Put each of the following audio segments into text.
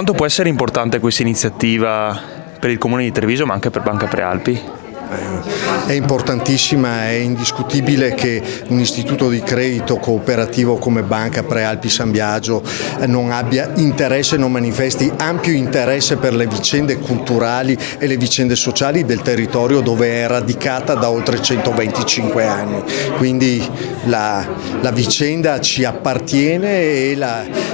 Quanto può essere importante questa iniziativa per il Comune di Treviso ma anche per Banca Prealpi? È importantissima, è indiscutibile che un istituto di credito cooperativo come Banca Prealpi San Biagio non abbia interesse, non manifesti ampio interesse per le vicende culturali e le vicende sociali del territorio dove è radicata da oltre 125 anni. Quindi la vicenda ci appartiene e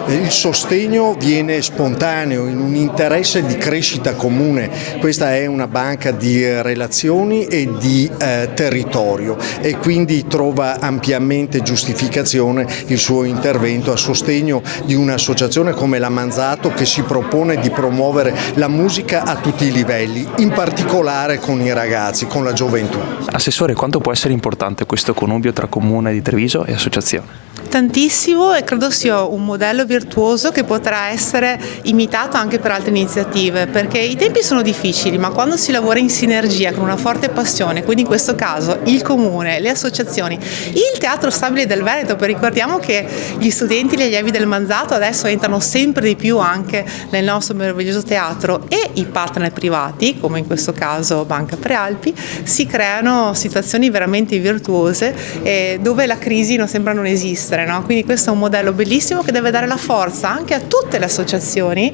il sostegno viene spontaneo in un interesse di crescita comune. Questa è una banca di relazioni e di territorio e quindi trova ampiamente giustificazione il suo intervento a sostegno di un'associazione come la Manzato che si propone di promuovere la musica a tutti i livelli, in particolare con i ragazzi, con la gioventù. Assessore, quanto può essere importante questo connubio tra Comune di Treviso e associazione? Tantissimo, e credo sia un modello virtuoso che potrà essere imitato anche per altre iniziative, perché i tempi sono difficili, ma quando si lavora in sinergia con una forte passione, quindi in questo caso il Comune, le associazioni, il Teatro Stabile del Veneto, perché ricordiamo che gli studenti, gli allievi del Manzato adesso entrano sempre di più anche nel nostro meraviglioso teatro, e i partner privati, come in questo caso Banca Prealpi, si creano situazioni veramente virtuose dove la crisi non sembra non esistere. No? Quindi questo è un modello bellissimo che deve dare la forza anche a tutte le associazioni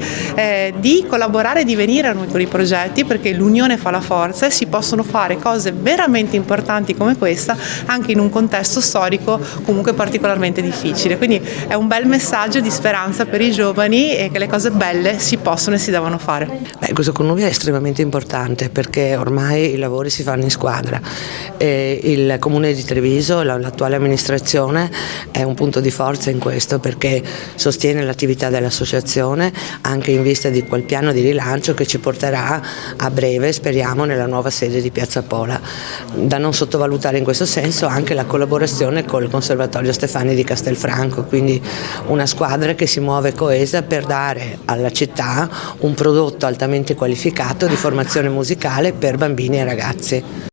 di collaborare e di venire a noi con i progetti, perché l'unione fa la forza e si possono fare cose veramente importanti come questa anche in un contesto storico comunque particolarmente difficile. Quindi è un bel messaggio di speranza per i giovani e che le cose belle si possono e si devono fare. Questo connubio è estremamente importante perché ormai i lavori si fanno in squadra. Il Comune di Treviso, l'attuale amministrazione, è un punto di forza in questo perché sostiene l'attività dell'associazione anche in vista di quel piano di rilancio che ci porterà a breve, speriamo, nella nuova sede di Piazza Pola. Da non sottovalutare in questo senso anche la collaborazione col Conservatorio Stefani di Castelfranco, quindi una squadra che si muove coesa per dare alla città un prodotto altamente qualificato di formazione musicale per bambini e ragazzi.